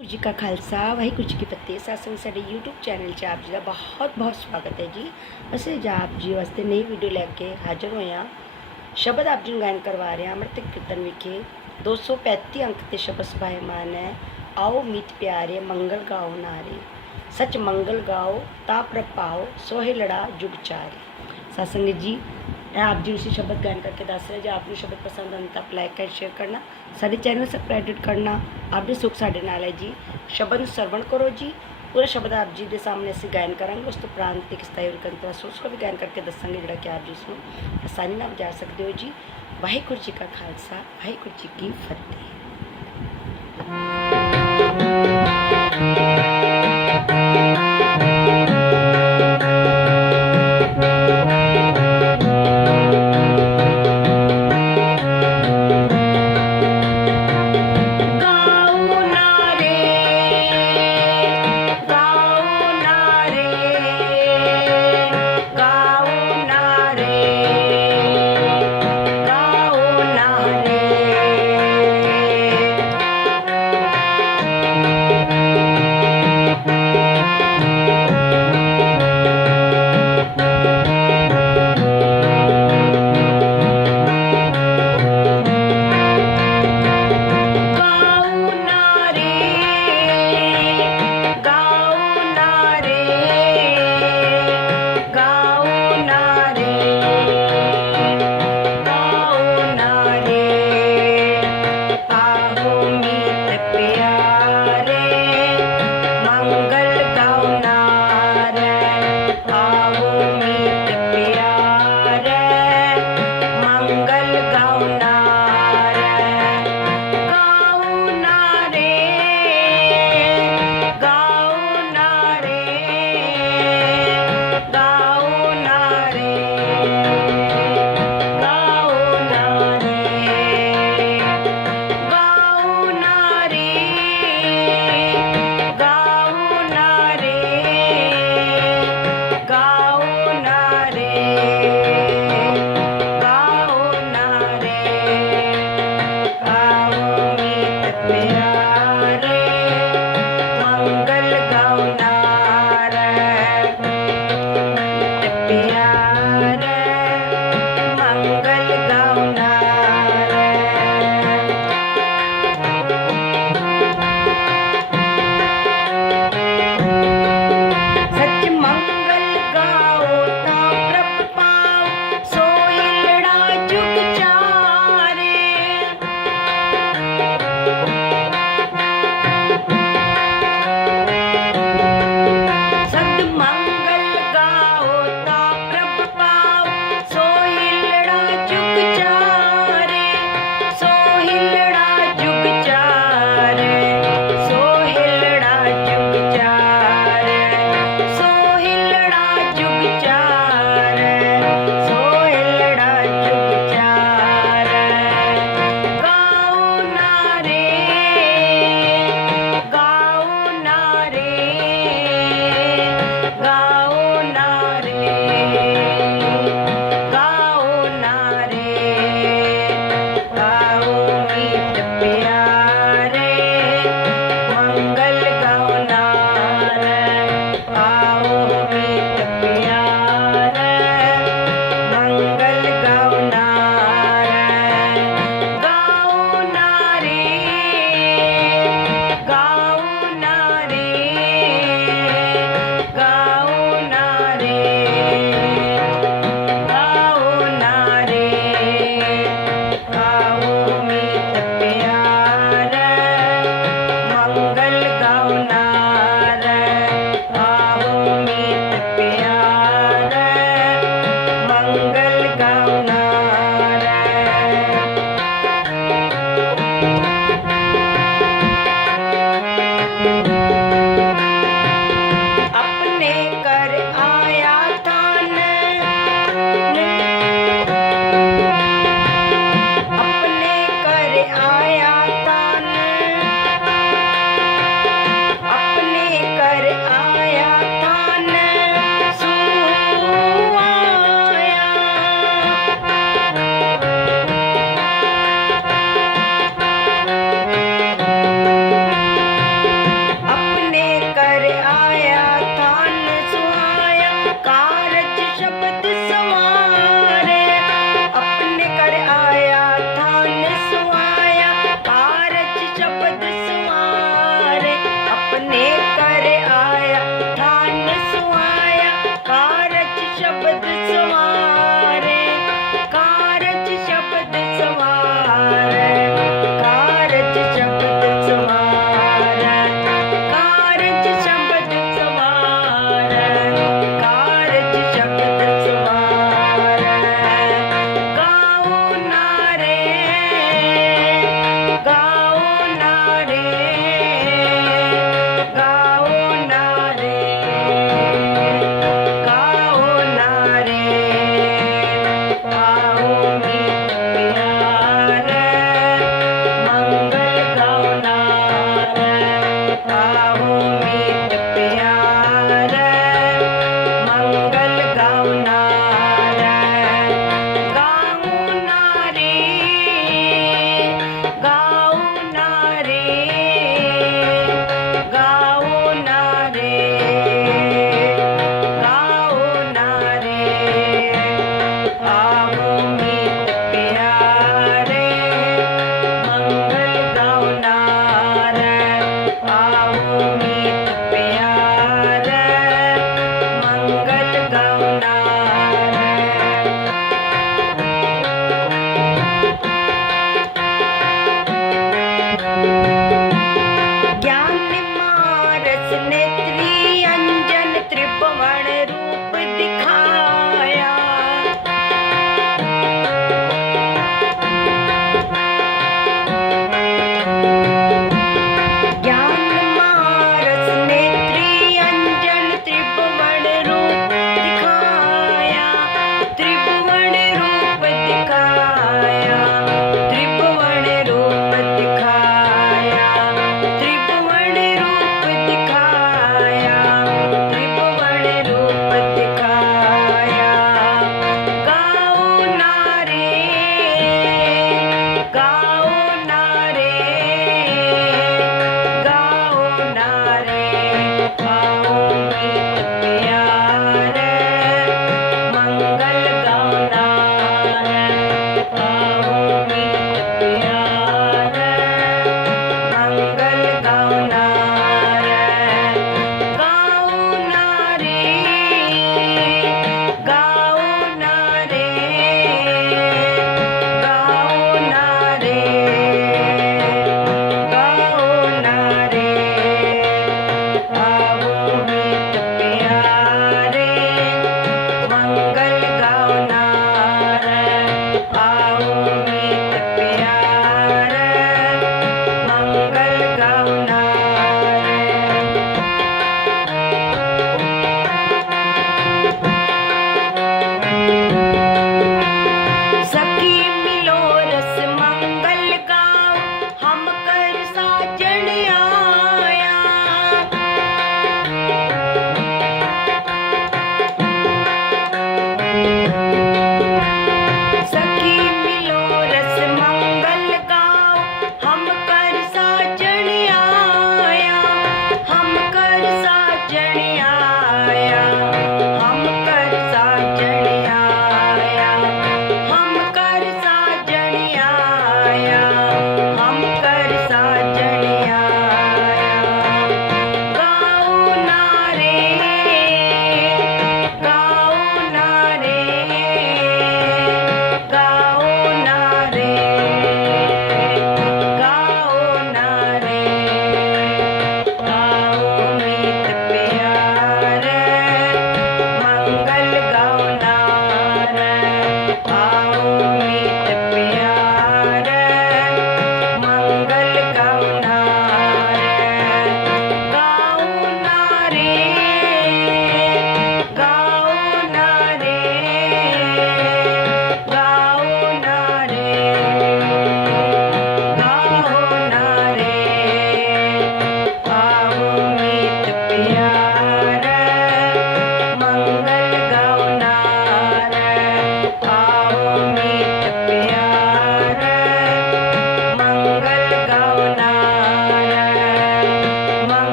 ਵਾਹਿਗੁਰੂ ਜੀ ਕਾ ਖਾਲਸਾ ਵਾਹਿਗੁਰੂ ਜੀ ਕੀ ਫਤਿਹ ਸਾਸੰਗ ਸਾਡੇ YouTube channel 'ਚ ਆਪ ਜੀ ਦਾ ਬਹੁਤ ਬਹੁਤ ਸਵਾਗਤ ਹੈ ਜੀ ਅਸੀਂ ਅੱਜ ਆਪ ਜੀ ਵਾਸਤੇ ਨਈ ਵੀਡੀਓ ਲੈ ਕੇ ਹਾਜ਼ਰ ਹੋਏ ਹਾਂ ਸ਼ਬਦ ਆਪ ਜੀ ਨੂੰ ਗਾਇਨ ਕਰਵਾ ਰਹੇ ਹਾਂ ਅੰਮ੍ਰਿਤ ਕੀਰਤਨ ਵਿਖੇ 235 ਅੰਕ ਤੇ ਸ਼ਬਦ ਸਭਾਇਮਾਨ ਹੈ ਆਓ ਮੀਤ ਪਿਆਰੇ ਮੰਗਲ ਗਾਓ ਨਾਰੇ ਸਚ ਮੰਗਲ ਗਾਓ ਤਾ ਪ੍ਰਪਾਓ ਸੋਹਿ ਲੜਾ ਜੁਗ ਚਾਰੇ ਸਾਸੰਗ ਜੀ ਇਹ ਆਪ ਜੀ ਉਸੇ ਸ਼ਬਦ ਗਾਇਨ ਕਰਕੇ ਦੱਸ ਰਹੇ ਜੇ ਆਪ ਨੂੰ ਸ਼ਬਦ ਪਸੰਦ ਆਉਂਦਾ ਤਾਂ ਲਾਈਕ ਐਂਡ ਸ਼ੇਅਰ ਕਰਨਾ ਸਾਡੇ ਚੈਨਲ ਨੂੰ ਸਬਸਕ੍ਰਾਈਬ ਕਰਨਾ ਆਪ ਦੇ ਸੁਖ ਸਾਡੇ ਨਾਲ ਹੈ ਜੀ ਸ਼ਬਦ ਨੂੰ ਸਰਵਣ ਕਰੋ ਜੀ ਪੂਰਾ ਸ਼ਬਦ ਆਪ ਜੀ ਦੇ ਸਾਹਮਣੇ ਅਸੀਂ ਗਾਇਨ ਕਰਾਂਗੇ ਉਸ ਤੋਂ ਉਪਰੰਤ ਇੱਕ ਸਤਾਈ ਰਕੰਤਰਾ ਸੋਚ ਕੋ ਵੀ ਗਾਇਨ ਕਰਕੇ ਦੱਸਾਂਗੇ ਜਿਹੜਾ ਕਿ ਆਪ ਜੀ ਇਸ ਨੂੰ ਆਸਾਨੀ ਨਾਲ ਵਜਾ ਸਕਦੇ ਹੋ ਜੀ ਵਾਹਿਗੁਰੂ ਜੀ ਕਾ ਖਾਲਸਾ ਵਾਹਿਗੁਰੂ ਜੀ ਕੀ ਫਤਿਹ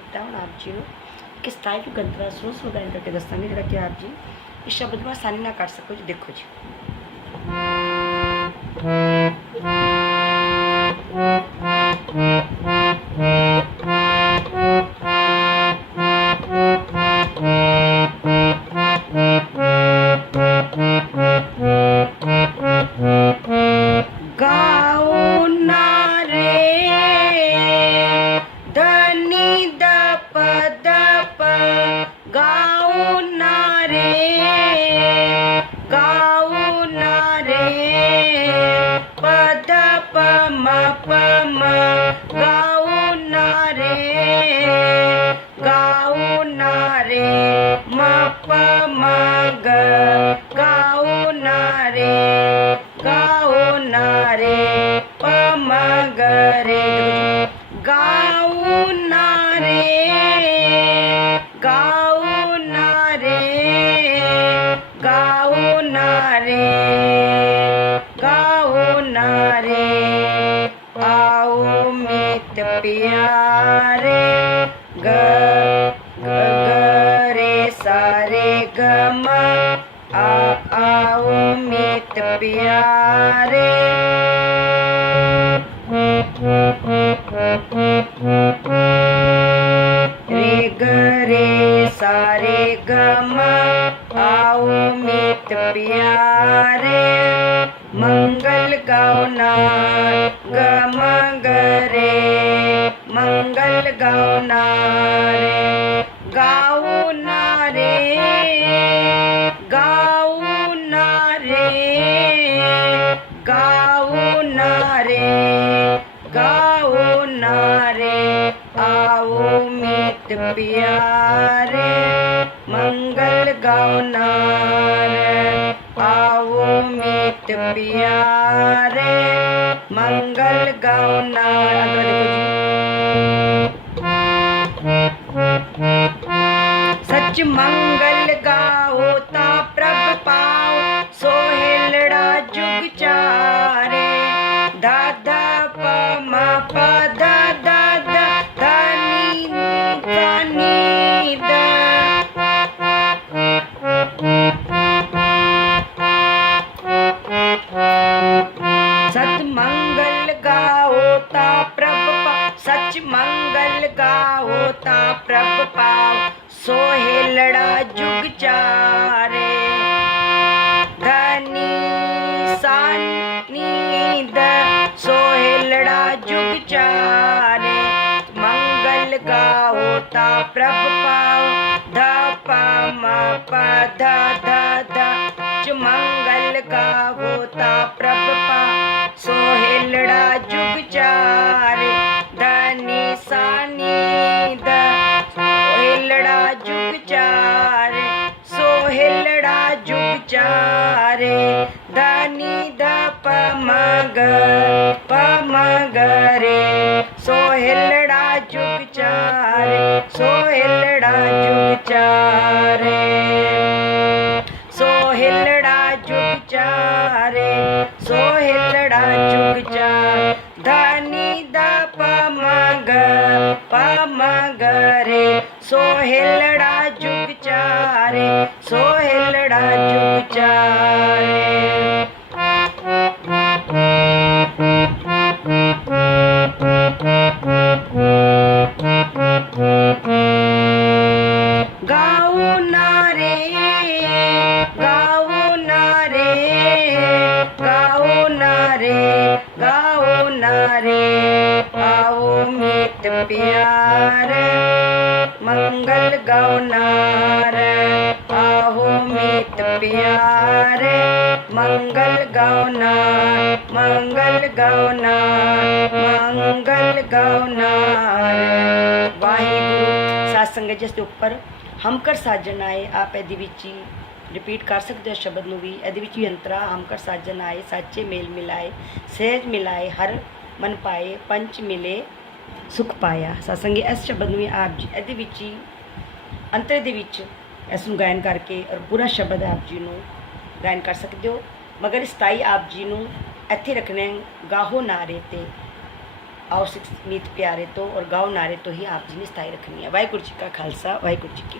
किया आप जी ने किस टाइप गंत्र सुर सुर गायन करके दसा आप जी इस शब्द में आसानी ना कर सको जी देखो जी प्यारे ग ग ग रे सारे ग म आ आओ मित प्यारे मंगल गाओ ना रे गाओ ना रे गाओ ना रे गाओ ना रे गाओ रे आओ मित प्यारे, मंगल गाओ ना रे आओ मित प्यारे, मंगल गाओ मंगल गाओ, ता प्रभ पाओ सोहेलड़ा जुग चारे। दादा प, म प, द द द ध नी ध नी, द। सत मंगल गाओ प्रभ पा, सच मंगल गाओ, ता प्रभ पाओ। सोहेलड़ा जुग चारे। धनी सानी द सोहेलड़ा जुग चारे। मंगल गाओ ता प्रभ पाओ ध प म प ध ध। ध मंगल गाओ ता प्रभ चारे सोहेलड़ा ਦੇ ਉੱਪਰ ਹਮਕਰ ਸਾਜਣ ਆਏ, ਆਪ ਇਹਦੇ ਵਿੱਚ ਹੀ ਰਿਪੀਟ ਕਰ ਸਕਦੇ ਹੋ ਸ਼ਬਦ ਨੂੰ ਵੀ। ਇਹਦੇ ਵਿੱਚ ਵੀ ਅੰਤਰਾ, ਹਮਕਰ ਸਾਜਣ ਆਏ, ਸਾਚੇ ਮੇਲ ਮਿਲਾਏ, ਸਹਿਜ ਮਿਲਾਏ, ਹਰ ਮਨ ਪਾਏ ਪੰਚ ਮਿਲੇ, ਸੁਖ ਪਾਇਆ। ਸਾਧ ਇਸ ਸ਼ਬਦ ਨੂੰ ਵੀ ਆਪ ਜੀ, ਇਹਦੇ ਵਿੱਚ ਹੀ ਅੰਤਰੇ ਦੇ ਵਿੱਚ ਇਸ ਨੂੰ ਗਾਇਨ ਕਰਕੇ ਔਰ ਪੂਰਾ ਸ਼ਬਦ ਆਪ ਜੀ ਨੂੰ ਗਾਇਨ ਕਰ ਸਕਦੇ ਹੋ। ਮਗਰ ਸਤਾਈ ਆਪ ਜੀ ਨੂੰ ਇੱਥੇ ਰੱਖਣਾ ਗਾਹੋ ਨਾਰੇ ਤੇ। आओ सिख मीत प्यारे तो और गाओ नारे तो ही आप जी ने स्थायी रखनी है। वाहगुरु जी का खालसा, वाहगुरु जी की